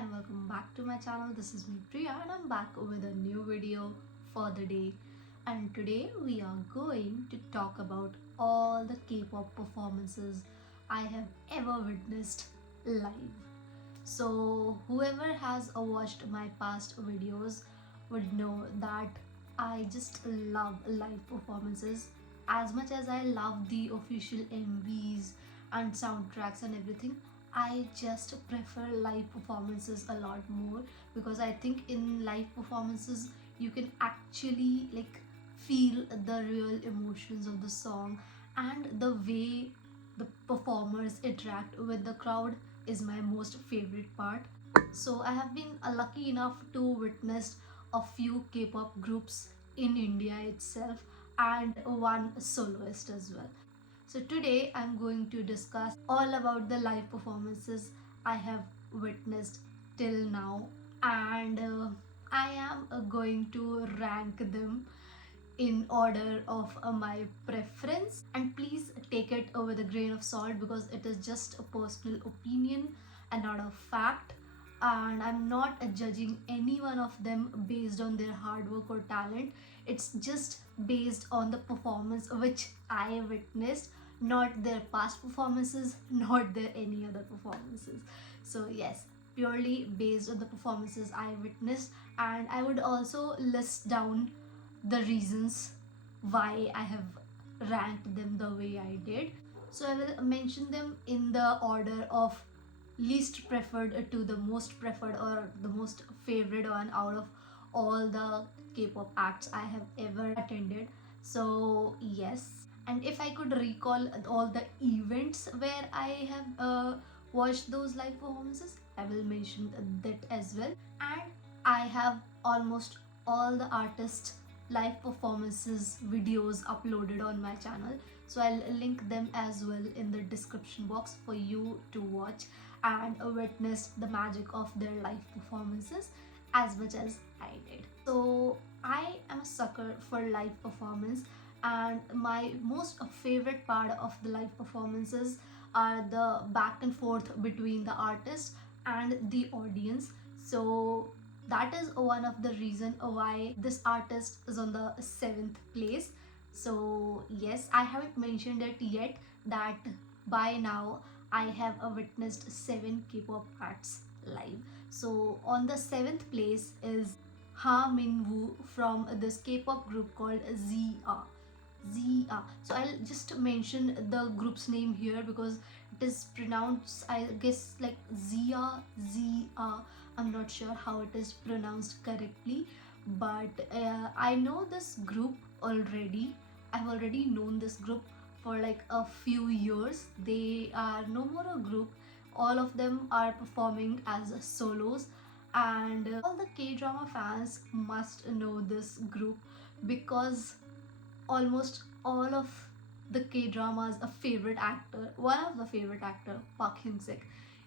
and welcome back to my channel. This is me Priya and I'm back with a new video for the day. And today we are going to talk about all the K-pop performances I have ever witnessed live. So whoever has watched my past videos would know that I just love live performances as much as I love the official MVs and soundtracks and everything. I just prefer live performances a lot more because I think in live performances you can actually feel the real emotions of the song, and the way the performers interact with the crowd is my most favorite part. So I have been lucky enough to witness a few K-pop groups in India itself and one soloist as well. So today I'm going to discuss all about the live performances I have witnessed till now, and I am going to rank them in order of my preference, and please take it with a grain of salt because it is just a personal opinion and not a fact, and I'm not judging any one of them based on their hard work or talent. It's just based on the performance which I witnessed, not their past performances, not their any other performances. So yes, purely based on the performances I witnessed, and I would also list down the reasons why I have ranked them the way I did. So I will mention them in the order of least preferred to the most preferred, or the most favorite one out of all the K-pop acts I have ever attended. So yes, and if I could recall all the events where I have watched those live performances, I will mention that as well. And I have almost all the artists live performances videos uploaded on my channel, so I'll link them as well in the description box for you to watch and witness the magic of their live performances as much as I did. So I am a sucker for live performance, and my most favorite part of the live performances are the back and forth between the artist and the audience. So that is one of the reason why this artist is on the 7th place. So yes, I haven't mentioned it yet that by now I have witnessed 7 K-pop acts live. So on the 7th place is Ha Min Woo from this K-pop group called ZA. ZA. So I'll just mention the group's name here because it is pronounced, I guess, like Zia, Zia. I'm not sure how it is pronounced correctly, but I know this group already. I've already known this group for like a few years. They are no more a group. All of them are performing as solos, and all the K-drama fans must know this group because almost all of the K-dramas, a favorite actor, one of the favorite actor, Park Hyung-sik,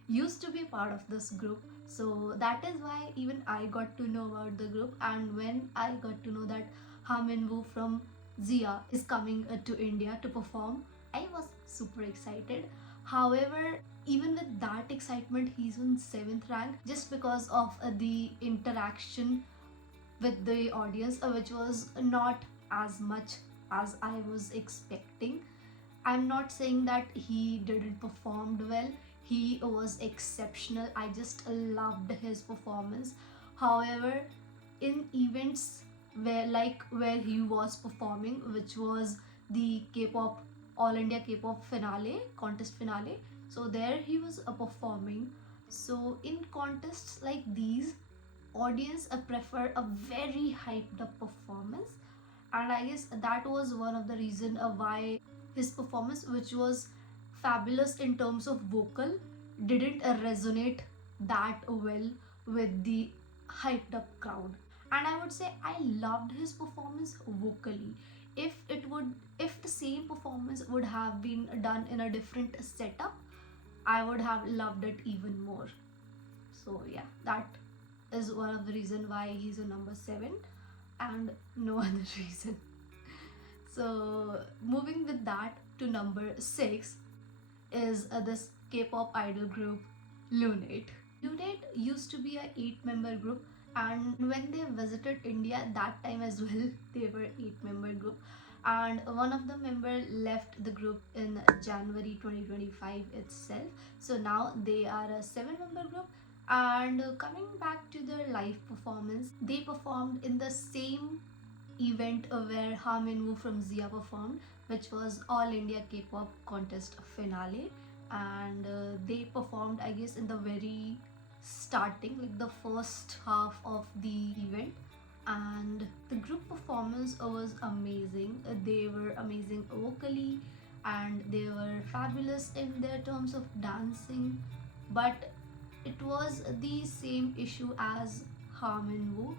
used to be part of this group. So that is why even I got to know about the group, and when I got to know that Ha Min Woo from Zia is coming to India to perform, I was super excited. However, even with that excitement, he's on 7th rank just because of the interaction with the audience, which was not as much as I was expecting. I'm not saying that he didn't performed well. He was exceptional. I just loved his performance. However, in events where he was performing, which was the K-pop All India K-pop finale, contest finale. So there he was performing. So in contests like these, audience prefer a very hyped up performance, and I guess that was one of the reason why his performance, which was fabulous in terms of vocal, didn't resonate that well with the hyped up crowd. And I would say I loved his performance vocally. If the same performance would have been done in a different setup, I would have loved it even more. So yeah, that is one of the reason why he's a number 7 and no other reason. So moving with that to number 6 is this K-pop idol group Lunate. Lunate used to be a 8-member group, and when they visited India that time as well, they were 8-member group, and one of the member left the group in January 2025 itself. So now they are a 7-member group. And coming back to their live performance, they performed in the same event where Ha Minwoo from Zia performed, which was All India K-pop contest finale. And they performed, I guess, in the very starting, like the first half of the event. And the group performance was amazing. They were amazing vocally, and they were fabulous in their terms of dancing. But it was the same issue as Ha Minwoo.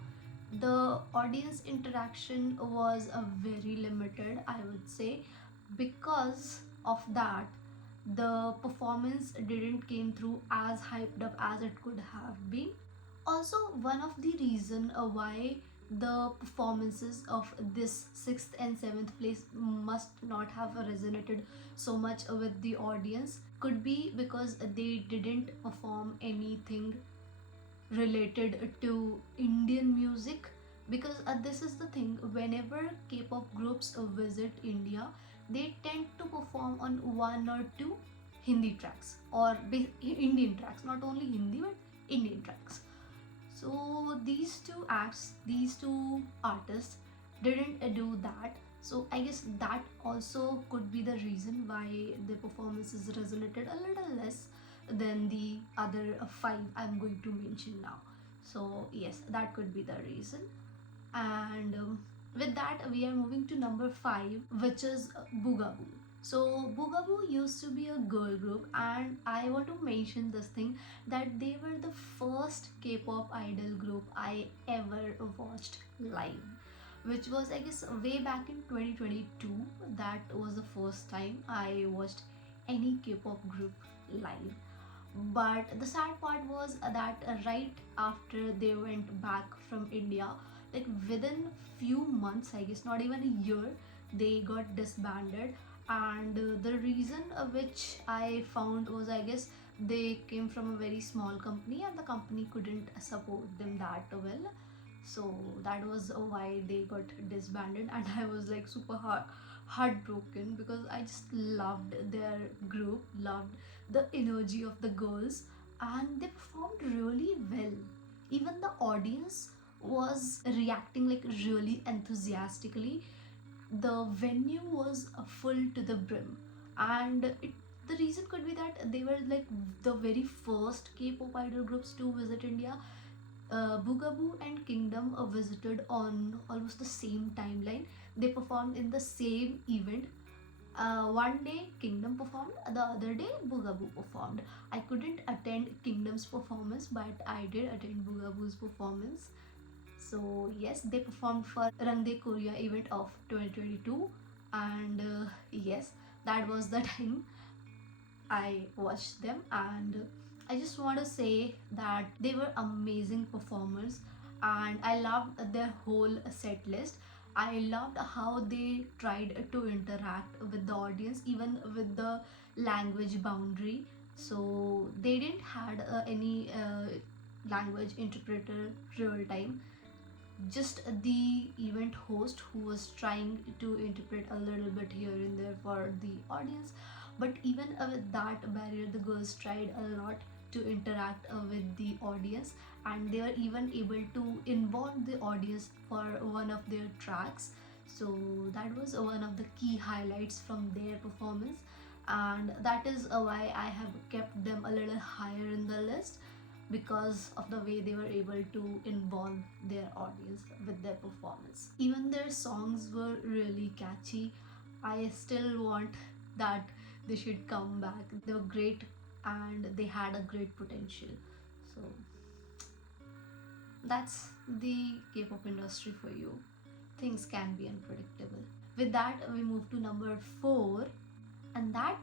The audience interaction was very limited, I would say. Because of that, the performance didn't came through as hyped up as it could have been. Also, one of the reason why the performances of this 6th and 7th place must not have resonated so much with the audience could be because they didn't perform anything related to Indian music. Because this is the thing, whenever K-pop groups visit India, they tend to perform on one or two Hindi tracks or Indian tracks, not only Hindi but Indian tracks. So these two acts, these two artists didn't do that. So I guess that also could be the reason why the performances resonated a little less than the other five I'm going to mention now. So yes, that could be the reason. And with that, we are moving to number 5, which is Bugaboo. So Bugaboo used to be a girl group, and I want to mention this thing, that they were the first K-pop idol group I ever watched live, which was, I guess, way back in 2022. That was the first time I watched any K-pop group live. But the sad part was that right after they went back from India, like within few months, I guess not even a year, they got disbanded. And the reason which I found was, I guess, they came from a very small company and the company couldn't support them that well. So that was why they got disbanded, and I was like super heartbroken because I just loved their group, loved the energy of the girls, and they performed really well. Even the audience was reacting like really enthusiastically. The venue was full to the brim, and the reason could be that they were like the very first K-pop idol groups to visit India. Bugaboo and Kingdom visited on almost the same timeline. They performed in the same event. One day Kingdom performed, the other day Bugaboo performed. I couldn't attend Kingdom's performance, but I did attend Bugaboo's performance. So yes, they performed for Rang De Korea event of 2022, and yes, that was the time I watched them. And I just want to say that they were amazing performers, and I loved their whole set list. I loved how they tried to interact with the audience, even with the language boundary. So they didn't had any language interpreter real time, just the event host who was trying to interpret a little bit here and there for the audience. But even with that barrier, the girls tried a lot to interact with the audience, and they were even able to involve the audience for one of their tracks. So that was one of the key highlights from their performance, and that is why I have kept them a little higher in the list, because of the way they were able to involve their audience with their performance. Even their songs were really catchy. I still want that they should come back. They were great, and they had a great potential. So that's the K-pop industry for you. Things can be unpredictable. With that, we move to number 4, and that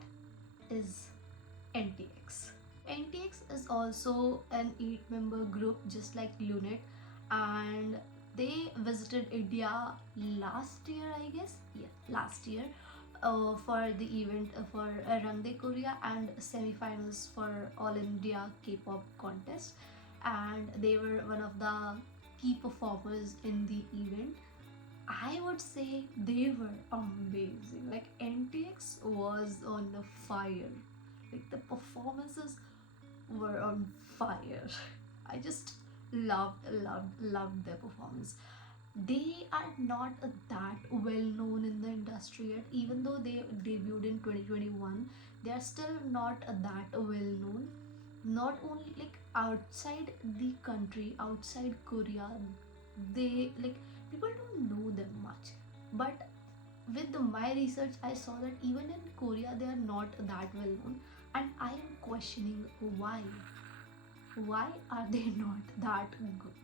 is NTX. NTX is also an 8-member group just like Lunate, and they visited India last year, I guess. Yeah, last year. for the event for Rang De Korea and semi-finals for All India K-pop contest, and they were one of the key performers in the event. I would say they were amazing. Like NTX was on fire. Like the performances were on fire. I just loved their performance. They are not that well known in the industry yet, even though they debuted in 2021. They are still not that well known. Not only like outside the country, outside Korea, they like people don't know them much. But with my research, I saw that even in Korea, they are not that well known, and I am questioning why. Why are they not that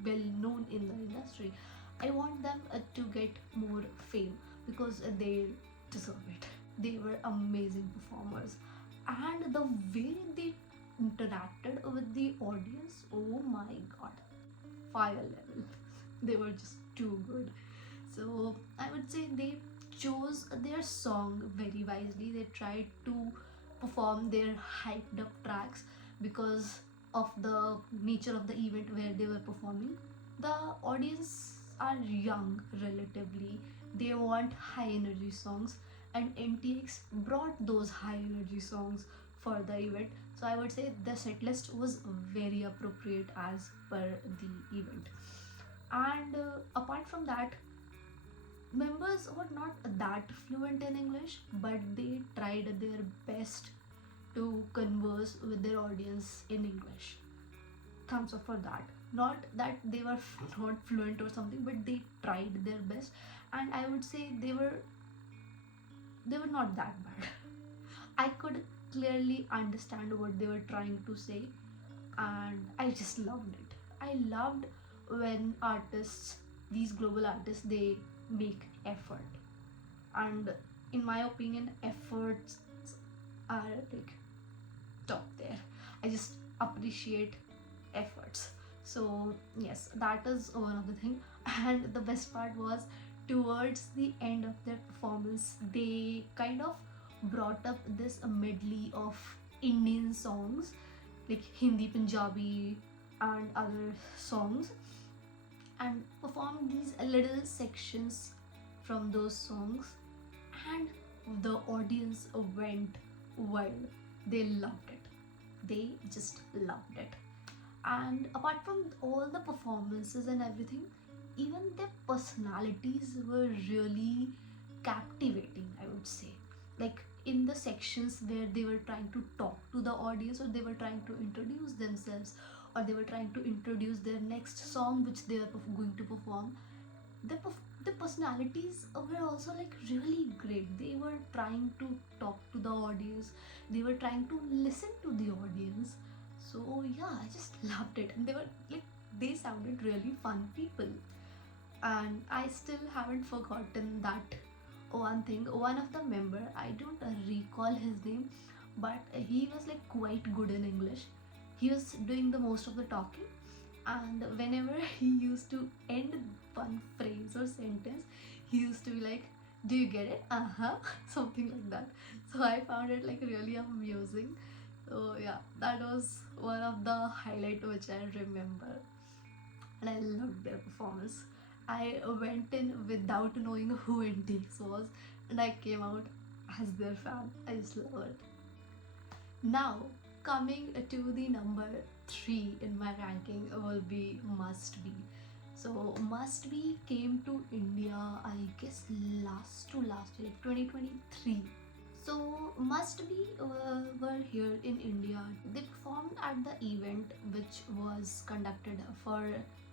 well known in the industry? I want them to get more fame because they deserve it. They were amazing performers, and the way they interacted with the audience, oh my god, fire level. They were just too good. So I would say they chose their song very wisely. They tried to perform their hyped up tracks because of the nature of the event where they were performing. The audience are young relatively. They want high energy songs, and NTX brought those high energy songs for the event. So I would say the set list was very appropriate as per the event. And apart from that, members were not that fluent in English, but they tried their best to converse with their audience in English. Thumbs up for that. Not that they were not fluent or something, but they tried their best, and I would say they were not that bad. I could clearly understand what they were trying to say, and I just loved it. I loved when artists, these global artists, they make effort, and in my opinion, efforts are like top there. I just appreciate efforts. So yes, that is one of the thing. And the best part was towards the end of their performance, they kind of brought up this medley of Indian songs like Hindi, Punjabi, and other songs, and performed these little sections from those songs, and the audience went wild. They loved it. They just loved it. And apart from all the performances and everything, even their personalities were really captivating, I would say. Like in the sections where they were trying to talk to the audience, or they were trying to introduce themselves, or they were trying to introduce their next song which they are going to perform, the personalities were also like really great. They were trying to talk to the audience, they were trying to listen to the audience. So yeah, I just loved it, and they were like, they sounded really fun people. And I still haven't forgotten that one thing. One of the member, I don't recall his name, but he was like quite good in English. He was doing the most of the talking, and whenever he used to end one phrase or sentence, he used to be like, do you get it? Uh-huh. Something like that. So I found it like really amusing. So yeah, that was one of the highlight which I remember, and I loved their performance. I went in without knowing who NTX was, and I came out as their fan. I just love it. Now, coming to the number 3 in my ranking will be Must Be. So, Must Be came to India, I guess, last to last year, 2023. So, Must Be were here in India. They performed at the event which was conducted for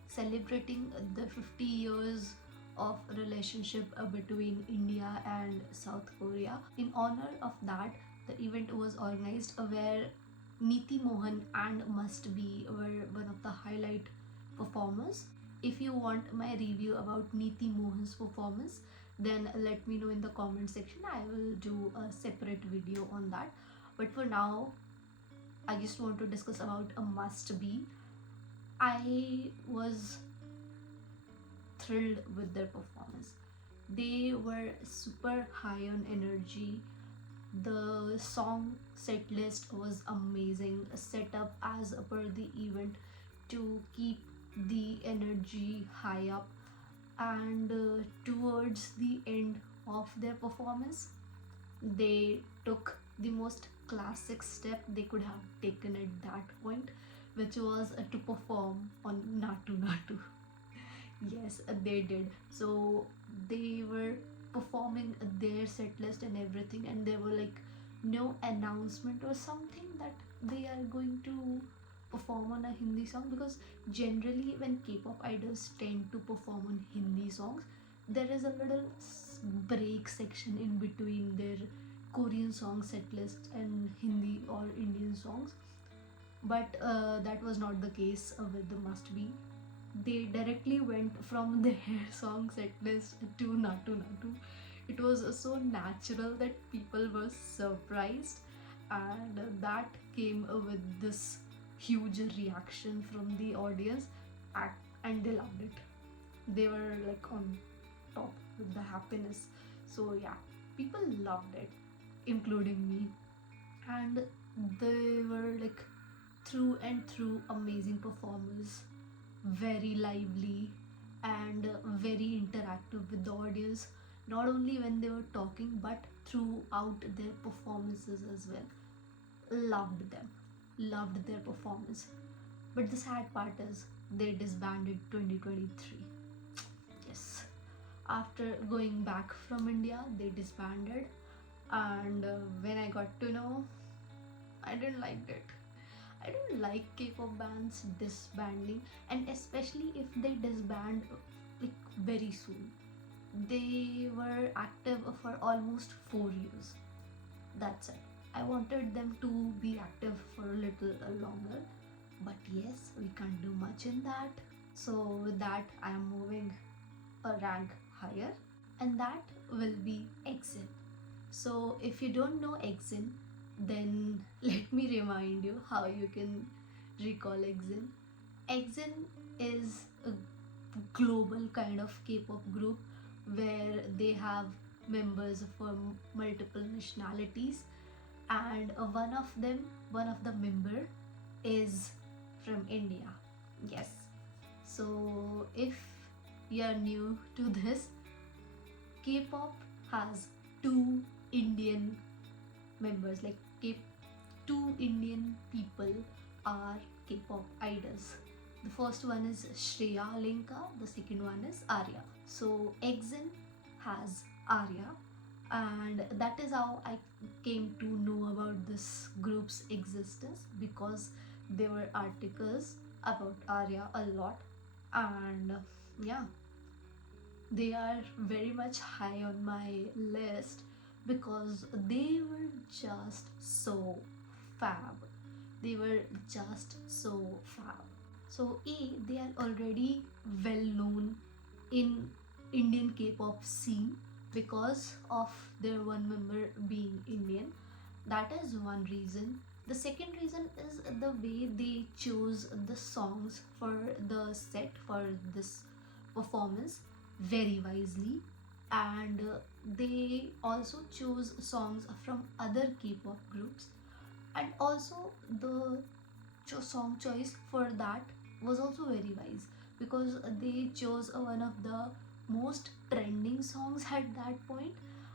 celebrating the 50 years of relationship between India and South Korea. In honor of that, the event was organized where Neeti Mohan and Must Be were one of the highlight performers. If you want my review about Neeti Mohan's performance, then let me know in the comment section. I will do a separate video on that. But for now, I just want to discuss about a Must Be. I was thrilled with their performance. They were super high on energy. The song set list was amazing, set up as per the event to keep the energy high up. And towards the end of their performance, they took the most classic step they could have taken at that point, which was to perform on Natu Natu. Yes, they did. So they were performing their set list and everything, and there were like no announcement or something that they are going to perform on a Hindi song, because generally when K-pop idols tend to perform on Hindi songs, there is a little break section in between their Korean song set list and Hindi or Indian songs. But that was not the case with the Must Be. They directly went from their song set list to Natu Natu. It was so natural that people were surprised, and that came with this huge reaction from the audience, and they loved it. They were like on top with the happiness. So, yeah, people loved it, including me. And they were like through and through amazing performers, very lively and very interactive with the audience, not only when they were talking but throughout their performances as well. Loved them, loved their performance. But the sad part is they disbanded 2023. Yes, after going back from India, they disbanded, and when I got to know, I didn't like it. I don't like K-pop bands disbanding, and especially if they disband like very soon. They were active for almost 4 years. That's it. I wanted them to be active for a little longer, but yes, we can't do much in that. So with that, I am moving a rank higher, and that will be EXIN. So if you don't know EXIN, then let me remind you how you can recall EXIN. EXIN is a global kind of K-pop group where they have members from multiple nationalities, and one of the member is from India. Yes. So if you're new to this, K-pop has two Indian members, like two Indian people are K-pop idols. The first one is Shreya Lenka, the second one is Arya. So EXIN has Arya, and that is how I came to know about this group's existence, because there were articles about Arya a lot, and yeah, they are very much high on my list because they were just so fab. They were just so fab. So, they are already well known in Indian K-pop scene because of their one member being Indian. That is one reason. The second reason is the way they chose the songs for the set for this performance very wisely, and they also chose songs from other K-pop groups, and also the song choice for that was also very wise, because they chose one of the most trending songs at that point,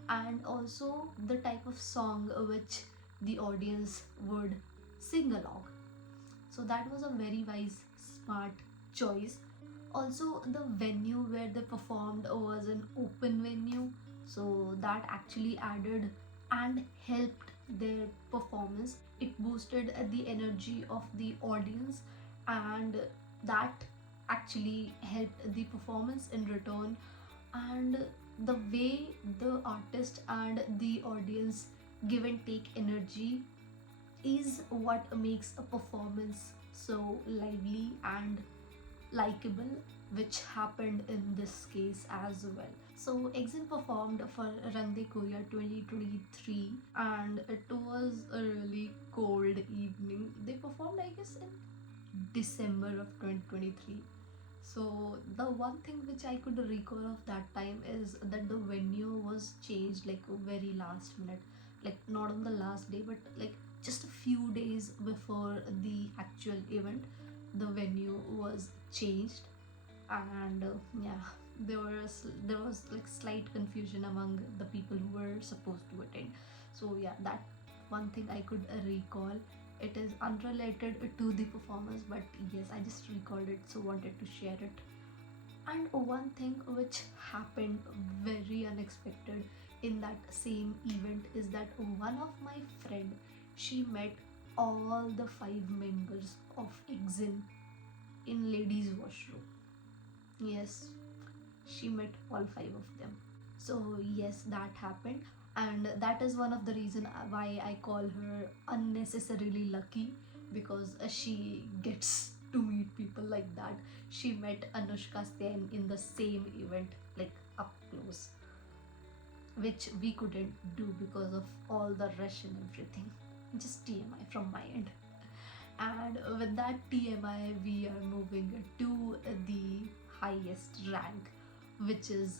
and also the type of song which the audience would sing along. So that was a very wise, smart choice. Also, the venue where they performed was an open venue, so that actually added and helped their performance. It boosted the energy of the audience, and that actually helped the performance in return. And the way the artist and the audience give and take energy is what makes a performance so lively and likable, which happened in this case as well. So EXIN performed for Rang De Korea 2023, and it was a really cold evening. They performed, I guess, in December of 2023. So the one thing which I could recall of that time is that the venue was changed like very last minute, like not on the last day, but like just a few days before the actual event, the venue was changed. And yeah, there was like slight confusion among the people who were supposed to attend. So yeah, that one thing I could recall. It is unrelated to the performance, but yes, I just recalled it, so wanted to share it. And one thing which happened very unexpected in that same event is that one of my friend, she met all the five members of exim in ladies washroom. Yes, she met all five of them. So yes, that happened, and that is one of the reason why I call her unnecessarily lucky, because she gets to meet people like that. She met Anushka Sen in the same event, like up close, which we couldn't do because of all the rush and everything. Just TMI from my end. And with that TMI, we are moving to the highest rank, which is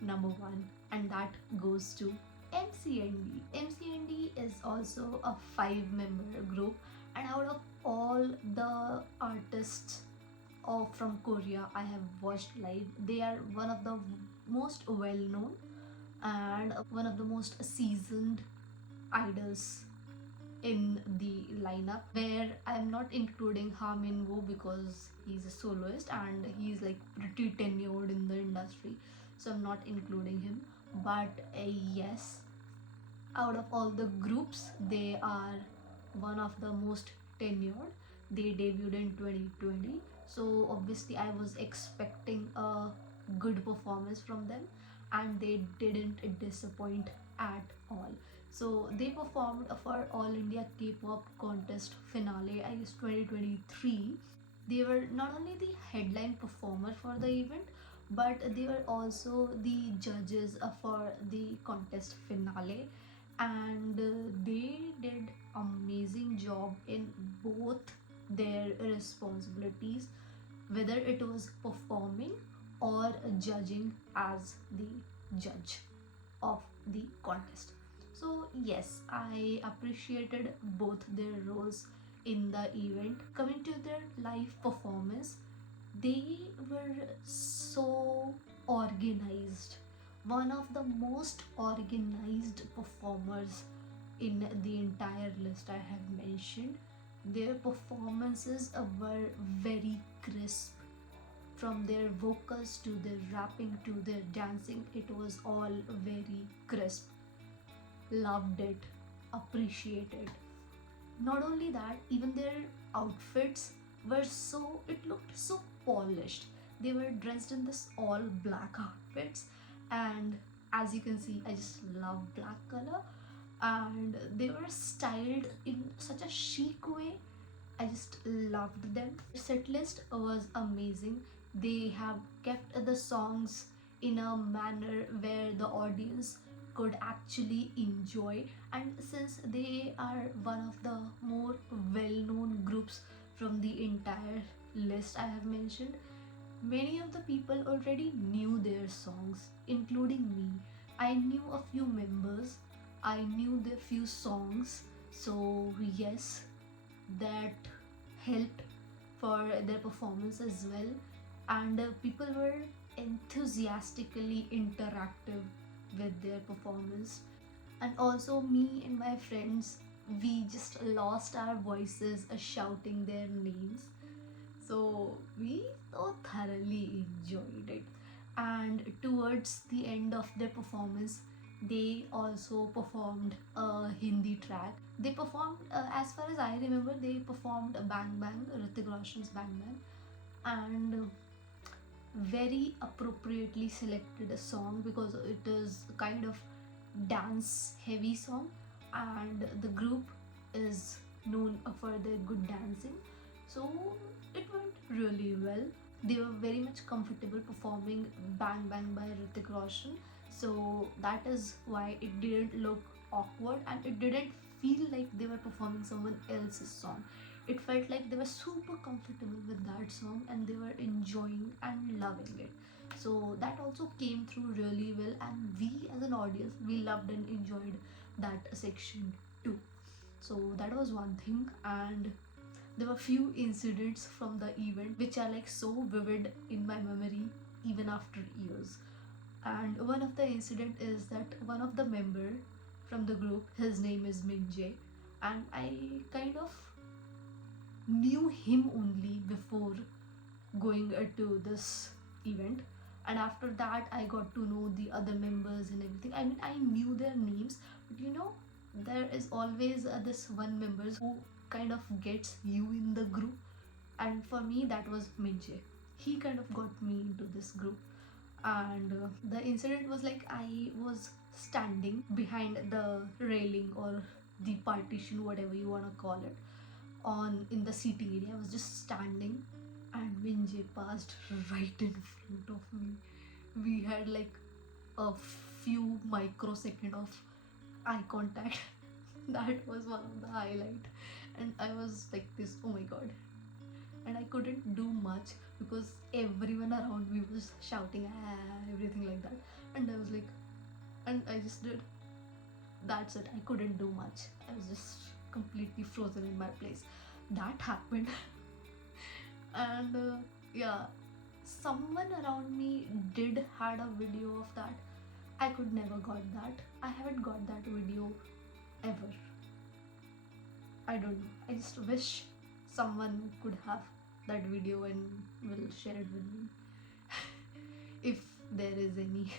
number one, and that goes to MCND. MCND is also a five-member group, and out of all the artists of from Korea I have watched live, they are one of the most well-known and one of the most seasoned idols in the lineup, where I'm not including Ha Min Woo because he's a soloist and he's like pretty tenured in the industry, so I'm not including him. But yes, out of all the groups, they are one of the most tenured. They debuted in 2020, so obviously I was expecting a good performance from them, and they didn't disappoint at all. So they performed for All India K-pop contest finale, I guess 2023. They were not only the headline performer for the event, but they were also the judges for the contest finale, and they did amazing job in both their responsibilities, whether it was performing or judging as the judge of the contest. So yes, I appreciated both their roles in the event. Coming to their live performance, they were so organized. One of the most organized performers in the entire list I have mentioned. Their performances were very crisp. From their vocals to their rapping to their dancing, it was all very crisp. Loved it, appreciated. Not only that, even their outfits were so, it looked so polished. They were dressed in this all black outfits, and as you can see, I just love black color, and they were styled in such a chic way. I just loved them. Set list was amazing. They have kept the songs in a manner where the audience could actually enjoy, and since they are one of the more well-known groups from the entire list I have mentioned, many of the people already knew their songs, including me. I knew a few members, I knew their few songs, so yes, that helped for their performance as well. And people were enthusiastically interactive with their performance. And also, me and my friends, we just lost our voices shouting their names. So we so thoroughly enjoyed it. And towards the end of their performance, they also performed a Hindi track. They performed, as far as I remember, they performed Bang Bang, Hrithik Roshan's Bang Bang, and very appropriately selected a song because it is kind of dance heavy song, and the group is known for their good dancing, so it went really well. They were very much comfortable performing Bang Bang by Hrithik Roshan, so that is why it didn't look awkward and it didn't feel like they were performing someone else's song. It felt like they were super comfortable with that song and they were enjoying and loving it. So that also came through really well, and we as an audience, we loved and enjoyed that section too. So that was one thing. And there were few incidents from the event which are like so vivid in my memory even after years. And one of the incident is that one of the member from the group, his name is Minjay, and I kind of knew him only before going to this event. And after that I got to know the other members and everything. I mean, I knew their names, but there is always this one member who kind of gets you in the group, and for me that was Minjay. He kind of got me into this group. And the incident was like, I was standing behind the railing or the partition, whatever you want to call it, on in the seating area. I was just standing, and Vinjay passed right in front of me. We had like a few microsecond of eye contact. That was one of the highlight, and I was like this, oh my god. And I couldn't do much because everyone around me was shouting, everything like that. And I was like, and I just did. That's it. I couldn't do much. I was just completely frozen in my place. That happened. And yeah, someone around me did had a video of that. I could never got that. I haven't got that video ever. I don't know. I just wish someone could have that video and will share it with me if there is any.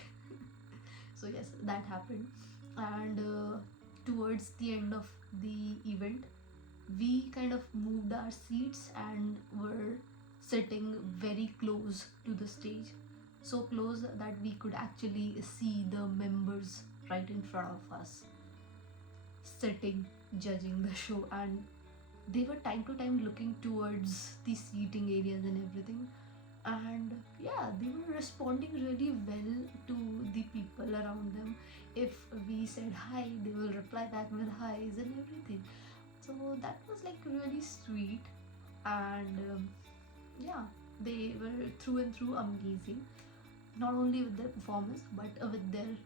So yes, that happened. And towards the end of the event, we kind of moved our seats and were sitting very close to the stage, so close that we could actually see the members right in front of us sitting judging the show. And they were time to time looking towards the seating areas and everything. And yeah, they were responding really well to the people around them. If we said hi, they will reply back with hi's and everything. So that was like really sweet. And yeah, they were through and through amazing, not only with their performance but with their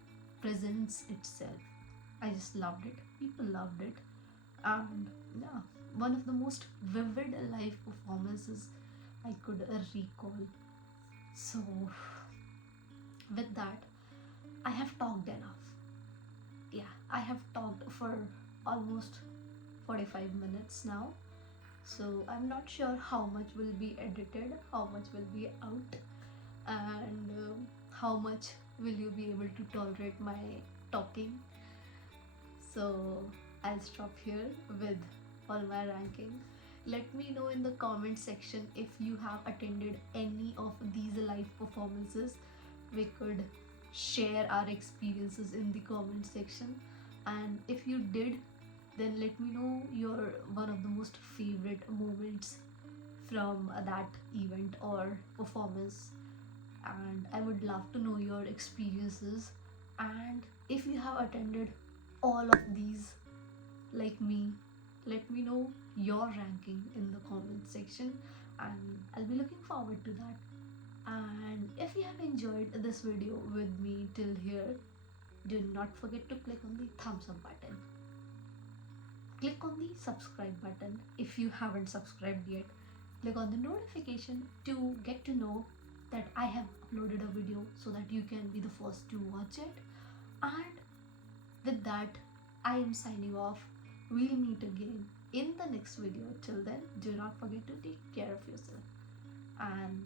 presence itself. I just loved it, people loved it. And yeah, one of the most vivid live performances I could recall. So with that, I have talked enough. Yeah, I have talked for almost 45 minutes now. So I'm not sure how much will be edited, how much will be out, and how much will you be able to tolerate my talking. So I'll stop here with all my ranking. Let me know in the comment section if you have attended any of these live performances. We could share our experiences in the comment section. And if you did, then let me know your one of the most favorite moments from that event or performance. And I would love to know your experiences. And if you have attended all of these like me, let me know your ranking in the comment section, and I'll be looking forward to that. And if you have enjoyed this video with me till here, do not forget to click on the thumbs up button. Click on the subscribe button if you haven't subscribed yet. Click on the notification to get to know that I have uploaded a video so that you can be the first to watch it. And with that, I am signing off. We'll meet again in the next video. Till then, do not forget to take care of yourself. And